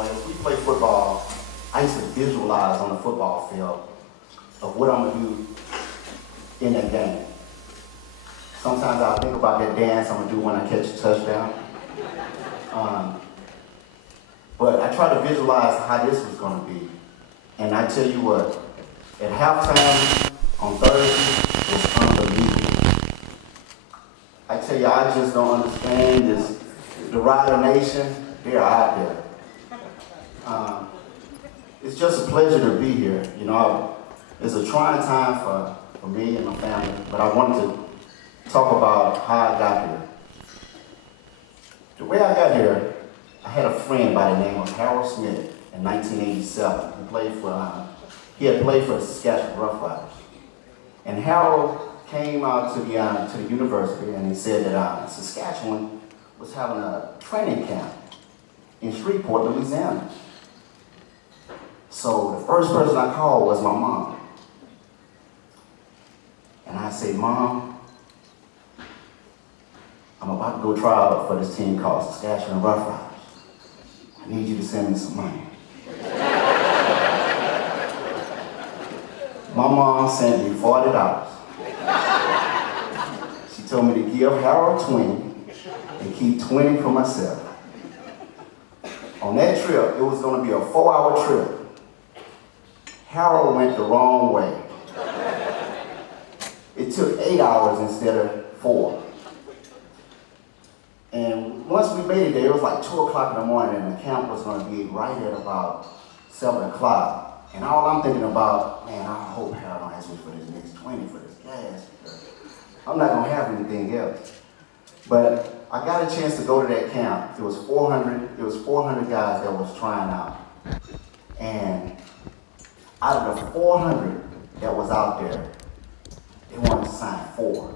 as we play football, I used to visualize on the football field of what I'm gonna do in that game. Sometimes I'll think about that dance I'm gonna do when I catch a touchdown. But I try to visualize how this was gonna be. And I tell you what, at halftime on Thursday was unbelievable. I tell you, I just don't understand this. The Rider Nation, they're out there. It's just a pleasure to be here. You know, it's a trying time for me and my family, but I wanted to talk about how I got here. The way I got here, I had a friend by the name of Harold Smith in 1987. He had played for the Saskatchewan Roughriders. And Harold came out to the university and he said that Saskatchewan was having a training camp in Shreveport, Louisiana. So the first person I called was my mom. And I said, Mom, I'm about to go try out for this team called Saskatchewan Roughriders. I need you to send me some money. My mom sent me $40. She told me to give Harold 20 and keep 20 for myself. On that trip, it was going to be a 4-hour trip. Harold went the wrong way. It took 8 hours instead of 4. And once we made it there, it was like 2 o'clock in the morning and the camp was going to be right at about 7 o'clock. And all I'm thinking about, man, I hope Harold don't ask me for this next 20 for this gas, because I'm not going to have anything else. But I got a chance to go to that camp. It was 400 guys that was trying out. And out of the 400 that was out there, they wanted to sign 4.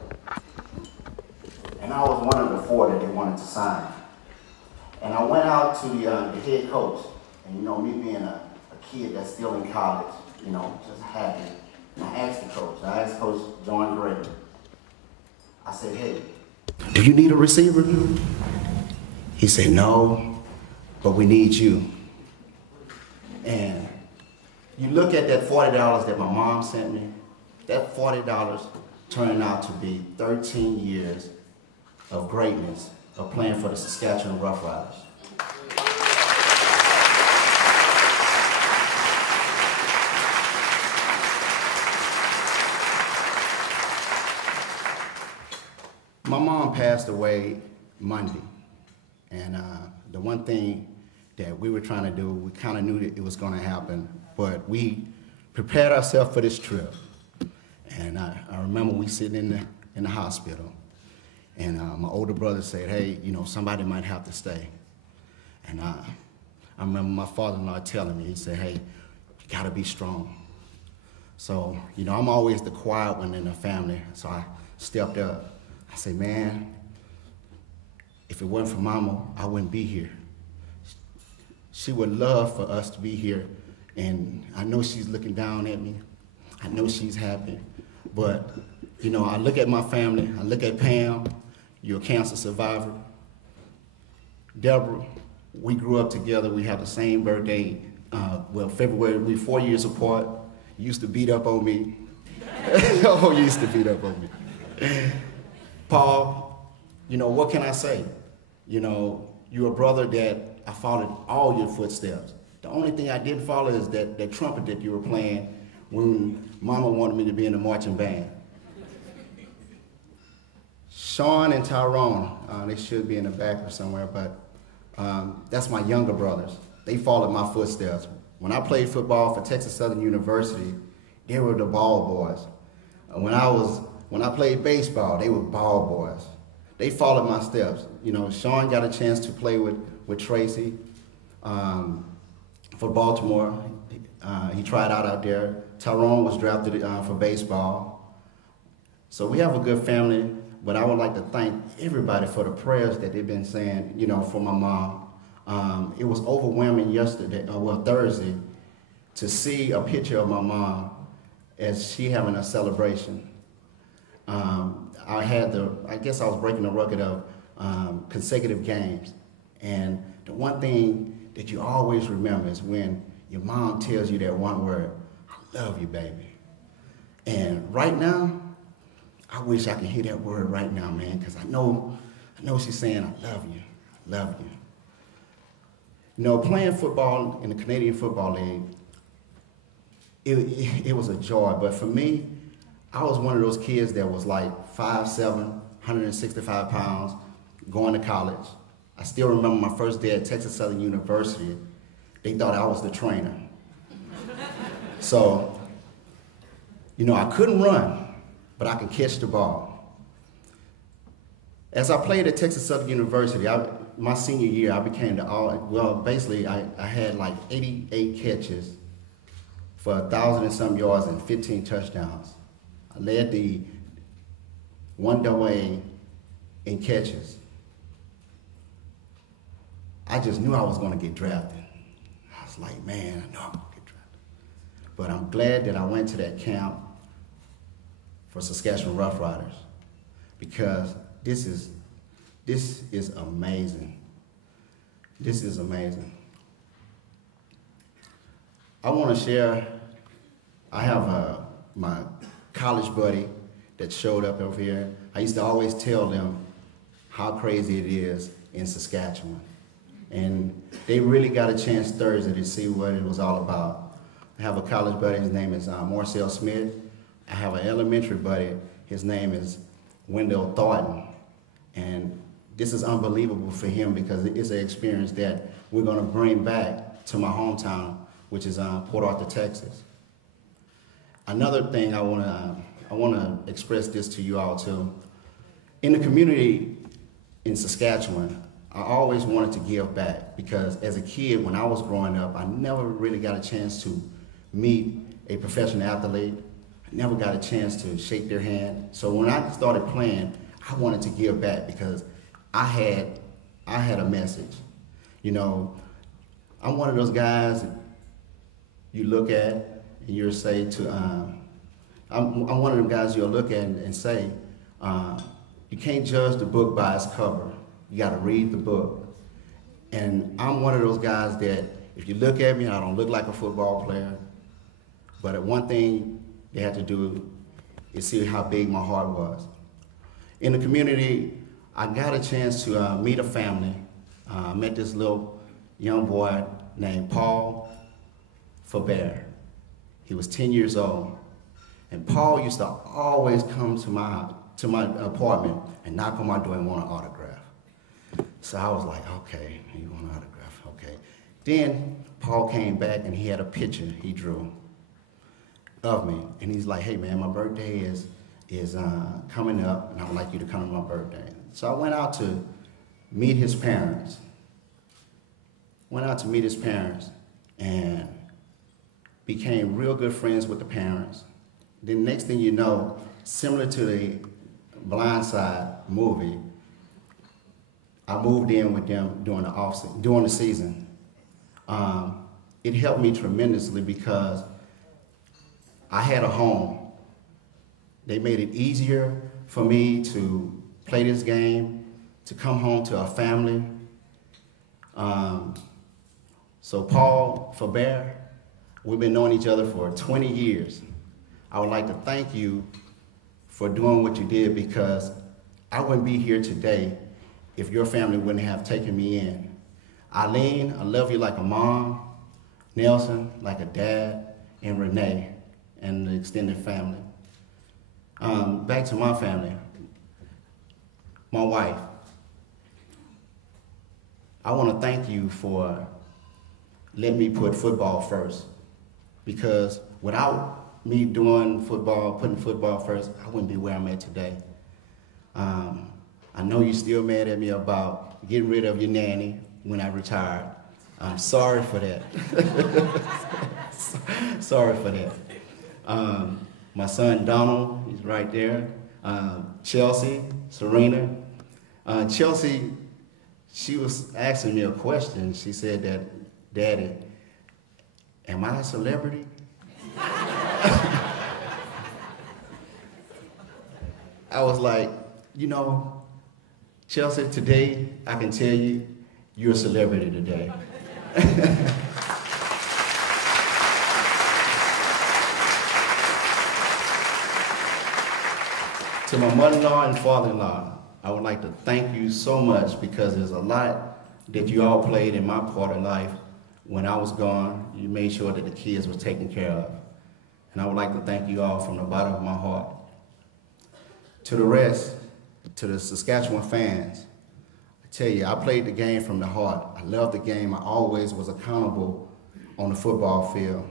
And I was one of the 4 that they wanted to sign. And I went out to the head coach, and me being a kid that's still in college, just happy. And I asked Coach John Gregory, I said, hey, do you need a receiver? He said, no, but we need you. And you look at that $40 that my mom sent me, that $40 turned out to be 13 years of greatness of playing for the Saskatchewan Roughriders. My mom passed away Monday, and the one thing that we were trying to do, we kind of knew that it was going to happen, but we prepared ourselves for this trip. And I remember we sitting in the hospital, and my older brother said, hey, somebody might have to stay. And I remember my father-in-law telling me, he said, hey, you gotta be strong. So, I'm always the quiet one in the family, so I stepped up. I said, man, if it wasn't for Mama, I wouldn't be here. She would love for us to be here, and I know she's looking down at me. I know she's happy, but I look at my family, I look at Pam, you're a cancer survivor. Deborah, we grew up together, we have the same birthday. February, we're 4 years apart. You used to beat up on me. Oh, you used to beat up on me. Paul, what can I say? You're a brother that I followed all your footsteps. The only thing I didn't follow is that trumpet that you were playing when Mama wanted me to be in the marching band. Sean and Tyrone, they should be in the back or somewhere, but that's my younger brothers. They followed my footsteps. When I played football for Texas Southern University, they were the ball boys. When I played baseball, they were ball boys. They followed my steps. Sean got a chance to play with Tracy for Baltimore. He tried out there. Tyrone was drafted for baseball. So we have a good family, but I would like to thank everybody for the prayers that they've been saying, for my mom. It was overwhelming Thursday, to see a picture of my mom as she having a celebration. I guess I was breaking the record of consecutive games. And the one thing that you always remember is when your mom tells you that one word, I love you, baby. And right now, I wish I could hear that word right now, man, because I know she's saying, I love you, I love you. You know, playing football in the Canadian Football League, it was a joy, but for me, I was one of those kids that was like 5'7", 165 pounds, going to college. I still remember my first day at Texas Southern University. They thought I was the trainer. So, you know, I couldn't run, but I could catch the ball. As I played at Texas Southern University, my senior year, I became I had like 88 catches for 1,000 and some yards and 15 touchdowns. I led the 1AA in catches. I just knew I was going to get drafted. I was like, man, I know I'm going to get drafted. But I'm glad that I went to that camp for Saskatchewan Roughriders, because this is amazing. This is amazing. I want to share, I have my college buddy that showed up over here. I used to always tell them how crazy it is in Saskatchewan. And they really got a chance Thursday to see what it was all about. I have a college buddy, his name is Marcel Smith. I have an elementary buddy, his name is Wendell Thornton. And this is unbelievable for him because it's an experience that we're gonna bring back to my hometown, which is Port Arthur, Texas. Another thing I wanna express this to you all too. In the community in Saskatchewan, I always wanted to give back because as a kid, when I was growing up, I never really got a chance to meet a professional athlete. I never got a chance to shake their hand. So when I started playing, I wanted to give back because I had a message. You know, I'm one of those guys you look at and you'll say to, I'm one of them guys you'll look at and say, you can't judge the book by its cover. You got to read the book. And I'm one of those guys that if you look at me, I don't look like a football player. But one thing they had to do is see how big my heart was. In the community, I got a chance to meet a family. I met this little young boy named Paul Faber. He was 10 years old. And Paul used to always come to my apartment and knock on my door and want an autograph. So I was like, okay, you want an autograph, okay. Then Paul came back and he had a picture he drew of me. And he's like, hey man, my birthday is coming up and I would like you to come to my birthday. So I went out to meet his parents. And became real good friends with the parents. Then next thing you know, similar to the Blind Side movie, I moved in with them during the season. It helped me tremendously because I had a home. They made it easier for me to play this game, to come home to a family. So Paul Faber, we've been knowing each other for 20 years. I would like to thank you for doing what you did because I wouldn't be here today if your family wouldn't have taken me in. Eileen, I love you like a mom. Nelson, like a dad. And Renee, and the extended family. Back to my family. My wife. I want to thank you for letting me put football first. Because without me doing football, putting football first, I wouldn't be where I'm at today. I know you're still mad at me about getting rid of your nanny when I retired. I'm sorry for that. Sorry for that. My son Donald, he's right there. Chelsea, Serena. Chelsea, she was asking me a question. She said that, Daddy, am I a celebrity? I was like, you know, Chelsea, today I can tell you you're a celebrity today. To my mother-in-law and father-in-law, I would like to thank you so much because there's a lot that you all played in my part of life. When I was gone, you made sure that the kids were taken care of. And I would like to thank you all from the bottom of my heart. To the rest, to the Saskatchewan fans, I tell you, I played the game from the heart. I loved the game. I always was accountable on the football field.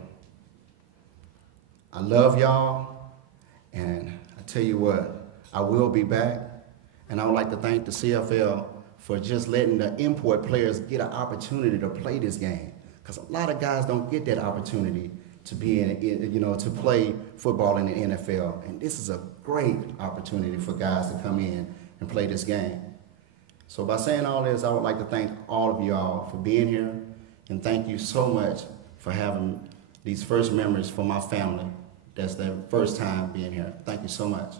I love y'all, and I tell you what, I will be back. And I would like to thank the CFL for just letting the import players get an opportunity to play this game. Because a lot of guys don't get that opportunity to be to play football in the NFL. And this is a great opportunity for guys to come in and play this game. So by saying all this, I would like to thank all of y'all for being here, and thank you so much for having these first memories for my family. That's their first time being here. Thank you so much.